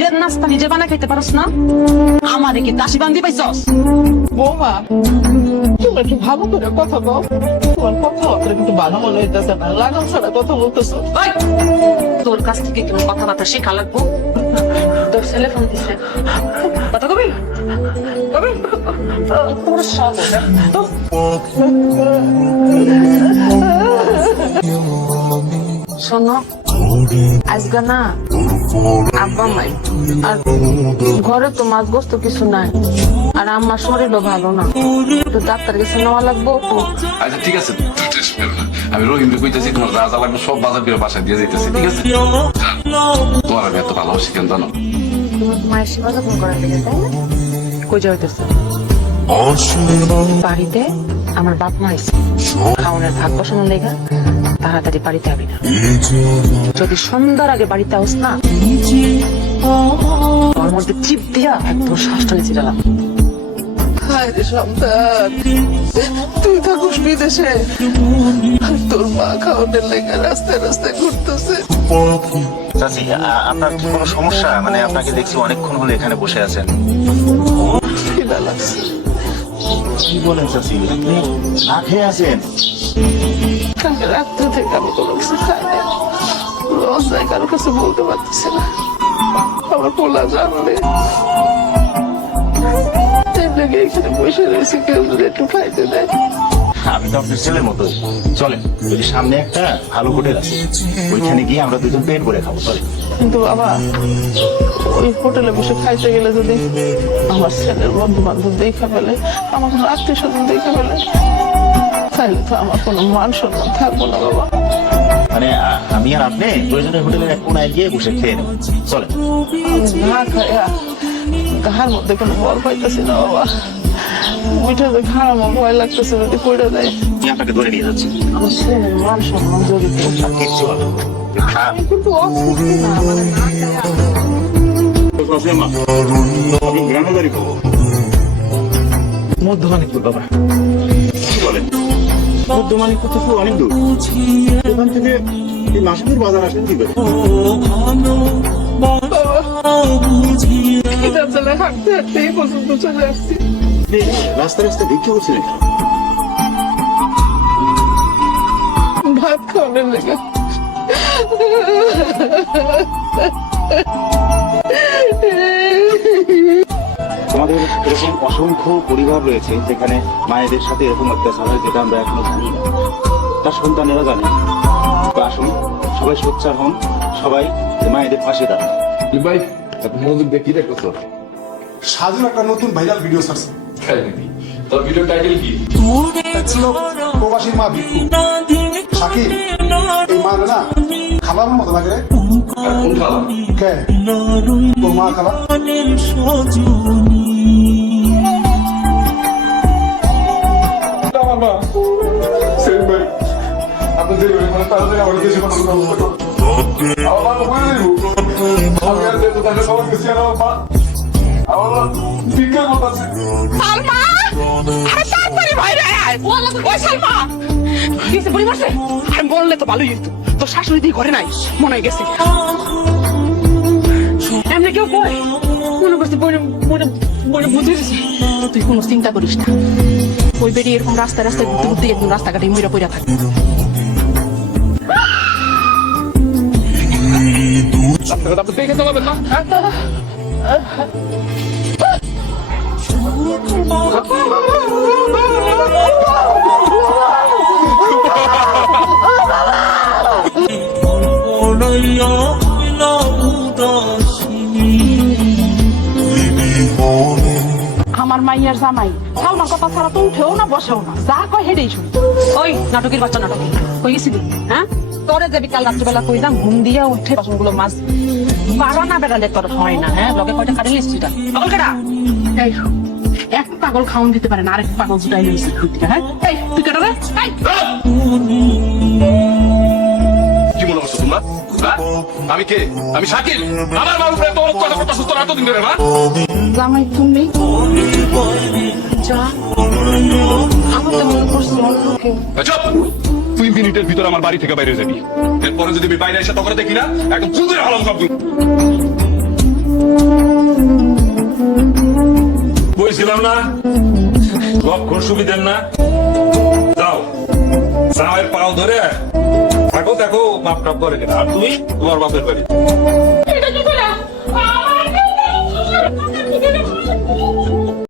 নিজের নাস্তা নিজে বানা খাইতে পারস না? আমারে কি দাসী বান্দি পাইছস? বৌমা তুমি একটু ভালো করে কথা বল। তোমার কথা কিন্তু ভালো মনে হইতেছে না, লাগাম ছাড়া কথা বলতেছো। ওই, তোর কাছ থেকে কোনো কথাবার্তা শেখা লাগবো? তোর ছেলে ফোন দিছে, কথা কবি কবি তোর সব শোনো, আজকে না আব্বা মাই আর ঘরে তো মাছ গোস্ত কিছু নাই, আর আমার শরীরও ভালো না, তো ডাক্তার কাছে নেওয়া লাগবো। আচ্ছা ঠিক আছে, আমি রহিমকে কইতেছি তোমার যা যা লাগবে সব বাজার করে বাসায় দিয়ে যাইতেছি, ঠিক আছে? তোমার আমি এত ভালোবাসি কেন জানো? মায়ের সেবা যত্ন করার লেগে, তাই না? কই যাইতেছে? বাড়িতে আমার বাপ মা আছে, খাওয়ানোর ভাগ বসানোর লেগে তাড়াতাড়ি বাড়িতে আবি না। যদি সন্ধ্যার আগে বাড়িতে আস না, ওর মধ্যে চিপ দিয়া একদম শ্বাসটালে চিরালাম। হায় রে সন্তান, তুই থাকুস বিদেশে, আর তোর মা খাওয়ানোর লেগে রাস্তায় রাস্তায় ঘুরতেছে। চাচি, আপনার কি কোনো সমস্যা? মানে আপনাকে দেখছি অনেকক্ষণ হলো এখানে বসে আছেন। খিদা লাগছে। কি বলেন চাচি, আপনি না খেয়ে আছেন? কালকে রাত্রে থেকে আমি কোনো কিছু খাই না, লজ্জায় কারোর কাছে বলতে পারতেছি না। আমার পোলা জানলে তেমনি এখানে বসে রয়েছে, কেউ যদি একটু খাইতে দেয়। আমি তো আপনার ছেলের মতো। চলেন, ওই সামনে একটা ভালো হোটেল আছে, ওইখানে গিয়ে আমরা দুজন পেট ভরে খাবো। চলেন। কিন্তু বাবা, ওই হোটেলে বসে খাইতে গেলে যদি আমার ছেলের বন্ধু বান্ধব দেখা ফেলে, আমার কোনো আত্মীয় স্বজন দেখা ফেলে, তাহলে তো আমার কোনো মান সম্মান থাকবো না বাবা। মানে আমি আর আপনি প্রয়োজনে হোটেলের এক কোনায় গিয়ে বসে খেয়ে নেব। চলেন। না খাইয়া গাহার মধ্যে কোনো বল পাইতেছি না বাবা। ওইটাতে খারাপ ভয় লাগতেছে যদি পড়ে দেয়। আমি আপনাকে ধরে নিয়ে যাচ্ছি। আমার ছেলের মান সম্মান জড়িত। কিচ্ছু হবে না। আমি কিন্তু অসুস্থ না, মানে না খাইয়া। মধ্যমানিকপুর বাবা। কি বলেন? মধ্যমানিকপুর থেকে অনেক দূর। ওখান থেকে এই মাসিপুর বাজার আসেন কি করে? খিদার জ্বালায় হাঁটতে হাঁটতে এই পর্যন্ত চলে আসছি। রাস্তা রাস্তা ভিক্ষা করছিলেন? ভাত খাওয়ানোর লেগে। আমাদের এরকম অসংখ্য পরিবার রয়েছে যেখানে মায়েদের সাথে এরকম অত্যাচার হয়, যেটা আমরা এখনো জানি না, তার সন্তানেরা জানে। তো আসুন, সবাই সোচ্চার হন, সবাই মায়েদের পাশে দাঁড়ান। ভাই এত মনোযোগ দিয়ে কি দেখতেছ? সাজুর একটা নতুন ভাইরাল ভিডিও ছাড়ছে। তোর ভিডিও টাইটেল কি? প্রবাসী মা ভিক্ষু। শাকিব, এই মা না খাবার মতো লাগে রে। আর কোন খাবার? কে তোর মা খাবার? আমার মা সেলিম ভাই, আপনি যে মানে তাড়াতাড়ি আমার দেশে পাঠানোর ব্যবস্থা করুন। আমার মা বলে দিব আমি আর যেতে তাকে সবার কাছে আর আমার মা আমার মা ভিক্ষা করতেছে। সালমা, আরে তাড়াতাড়ি বাইরে আয়। ওই সালমা, কিছু বলি মারছে? আরে বললে তো ভালোই হতো। তোর শাশুড়ি দিয়ে ঘরে নাই, মনে হয় গেছে। এমনি কেউ কয়, মনে করছে বইটা বুঝে গেছে। তুই কোনো চিন্তা করিস না, ওই বেরিয়ে এরকম রাস্তায় রাস্তায় ঘুরতে ঘুরতে একদম রাস্তাঘাটে মইরা পইরা থাকে। রাস্তাঘাট আপনি দেখে চালাবেন না? আমার মাইয়ার জামাই সালমার কথা ছাড়া তো উঠেও না বসেও না, যা কয় হেডেই শুনি। ওই নাটকের বাচ্চা নাটক কই গেছিলি? হ্যাঁ, তোরে যাবি কাল রাত্রিবেলা কইলাম ঘুম দিয়া উঠে বাসনগুলো মাছ বাড়া না বেড়ালে তোর হয় না। হ্যাঁ, লগে কয়টা কাটে লিস তুইটা পাগল কেডা? এই এক পাগল খাওন দিতে পারে না, আরেক পাগল জুটাই লইছিস তুই। হ্যাঁ, এই তুই কেডা রে? কি মনে করছো তোমরা? আমি কে? আমি শাকিল। আমার মার উপরে তোর কথা করতেছিস তোর এতদিন ধরে না? জামাই তুমি যা আমার তো মনে করছি অন্য কেউ। চুপ! 2 মিনিটের ভিতর আমার বাড়ি থেকে বাইরে যাবি। এরপরে যদি আমি বাইরে এসে তখন দেখি না একদম চুল ধরে হালাম সব। কইছিলাম না লক্ষণ সুবিধার না যাও সাহেব পাও ধরে থাকো দেখো মাপ টাপ করে কিনা আর তুমি তোমার বাপের বাড়ি এটা কি